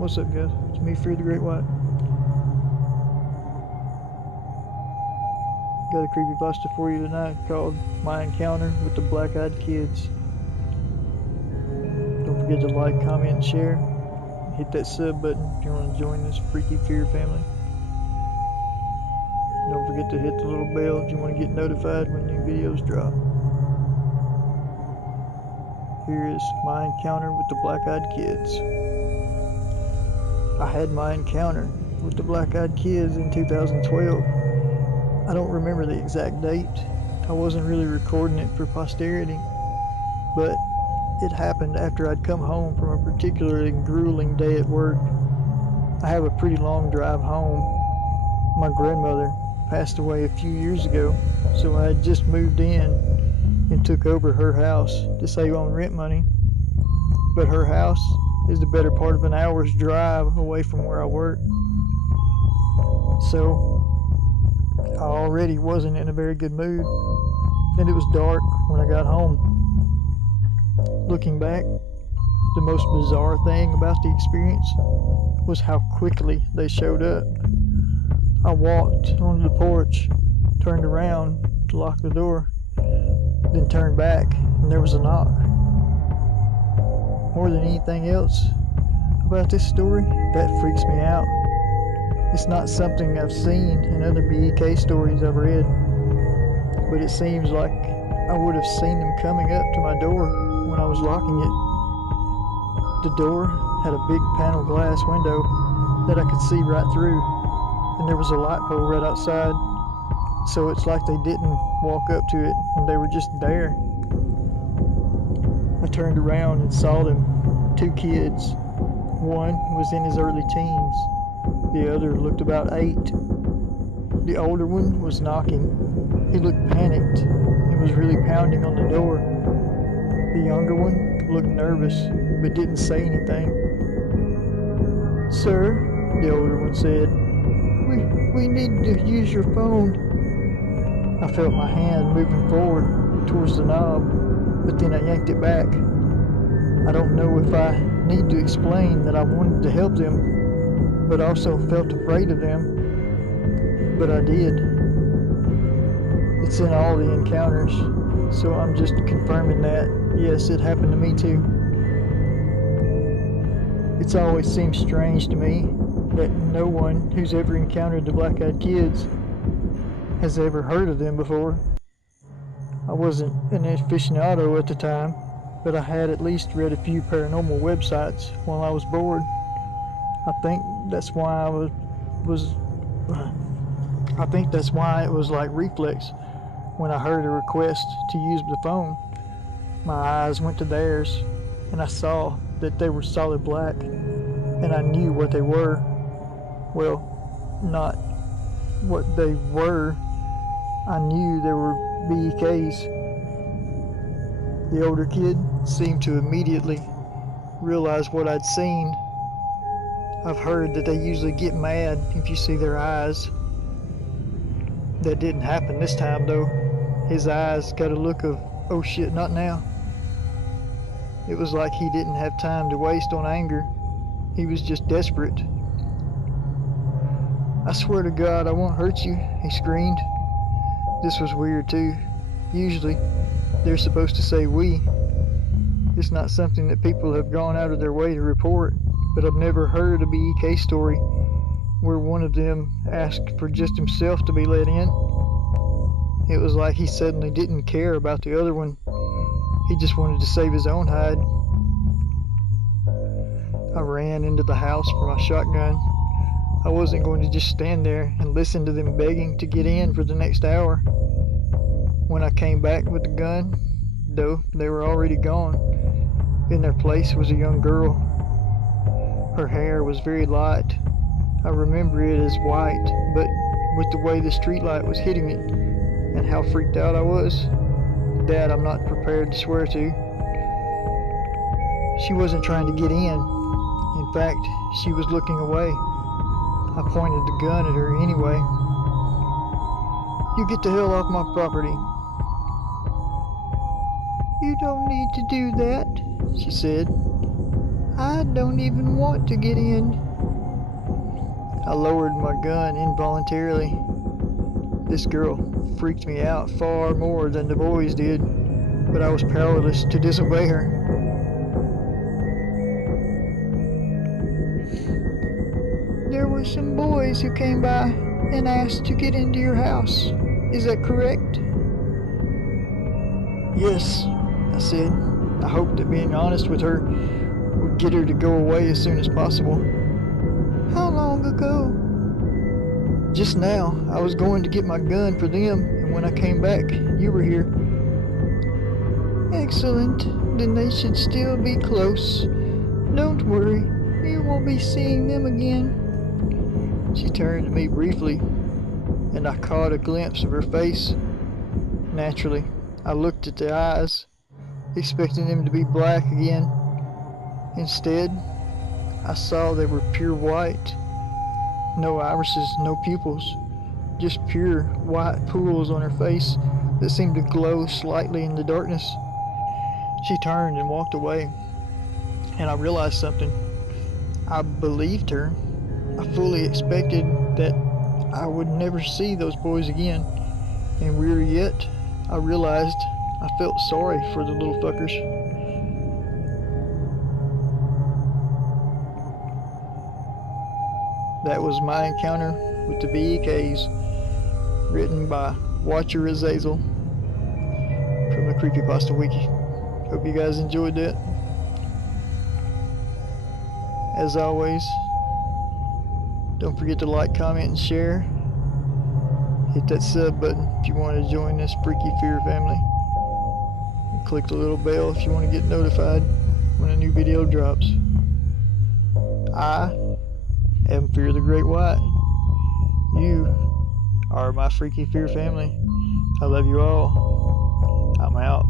What's up, guys? It's me, Fear the GreatWhite. Got a creepypasta for you tonight called My Encounter with the Black-Eyed Kids. Don't forget to like, comment, and share. Hit that sub button if you want to join this freaky fear family. Don't forget to hit the little bell if you want to get notified when new videos drop. Here is my encounter with the Black-Eyed Kids. I had my encounter with the Black-Eyed Kids in 2012. I don't remember the exact date. I wasn't really recording it for posterity, but it happened after I'd come home from a particularly grueling day at work. I have a pretty long drive home. My grandmother passed away a few years ago, so I had just moved in and took over her house to save on rent money. But her house is the better part of an hour's drive away from where I work. So I already wasn't in a very good mood, and it was dark when I got home. Looking back, the most bizarre thing about the experience was how quickly they showed up. I walked onto the porch, turned around to lock the door, then turned back, and there was a knock. More than anything else about this story, that freaks me out. It's not something I've seen in other BEK stories I've read, but it seems like I would have seen them coming up to my door when I was locking it. The door had a big panel glass window that I could see right through, and there was a light pole right outside, so it's like they didn't walk up to it and they were just there. I turned around and saw them, two kids. One was in his early teens. The other looked about 8. The older one was knocking. He looked panicked and was really pounding on the door. The younger one looked nervous but didn't say anything. "Sir," the older one said, we need to use your phone." I felt my hand moving forward towards the knob, but then I yanked it back. I don't know if I need to explain that I wanted to help them, but also felt afraid of them. But I did. It's in all the encounters, so I'm just confirming that, yes, it happened to me too. It's always seemed strange to me that no one who's ever encountered the Black-Eyed Kids has ever heard of them before. I wasn't an aficionado at the time, but I had at least read a few paranormal websites while I was bored. I think that's why it was like reflex when I heard a request to use the phone. My eyes went to theirs, and I saw that they were solid black, and I knew what they were. Well, not what they were. I knew they were BEKs. The older kid seemed to immediately realize what I'd seen. I've heard that they usually get mad if you see their eyes. That didn't happen this time though. His eyes got a look of, "Oh shit, not now." It was like he didn't have time to waste on anger. He was just desperate. "I swear to God, I won't hurt you," he screamed. This was weird too. Usually, they're supposed to say "we." It's not something that people have gone out of their way to report, but I've never heard a BEK story where one of them asked for just himself to be let in. It was like he suddenly didn't care about the other one. He just wanted to save his own hide. I ran into the house for my shotgun. I wasn't going to just stand there and listen to them begging to get in for the next hour. When I came back with the gun, though, they were already gone. In their place was a young girl. Her hair was very light. I remember it as white, but with the way the streetlight was hitting it and how freaked out I was, that I'm not prepared to swear to. She wasn't trying to get in. In fact, she was looking away. I pointed the gun at her anyway. "You get the hell off my property." "You don't need to do that," she said. I don't even want to get in. I lowered my gun involuntarily. This girl freaked me out far more than the boys did, but I was powerless to disobey her. There were some boys who came by and asked to get into your house. Is that correct? Yes, I said. I hoped that being honest with her would get her to go away as soon as possible. How long ago? Just now. I was going to get my gun for them, and when I came back, you were here. Excellent. Then they should still be close. Don't worry. You won't be seeing them again. She turned to me briefly, and I caught a glimpse of her face. Naturally, I looked at the eyes, expecting them to be black again. Instead, I saw they were pure white. No irises, no pupils, just pure white pools on her face that seemed to glow slightly in the darkness. She turned and walked away, and I realized something. I believed her. I fully expected that I would never see those boys again, and weirder yet, I realized I felt sorry for the little fuckers. That was my encounter with the BEKs, written by WatcherAzazel from the Creepypasta Wiki. Hope you guys enjoyed that. As always, don't forget to like, comment, and share. Hit that sub button if you want to join this freaky fear family. And click the little bell if you want to get notified when a new video drops. I am Fear the GreatWhite. You are my freaky fear family. I love you all. I'm out.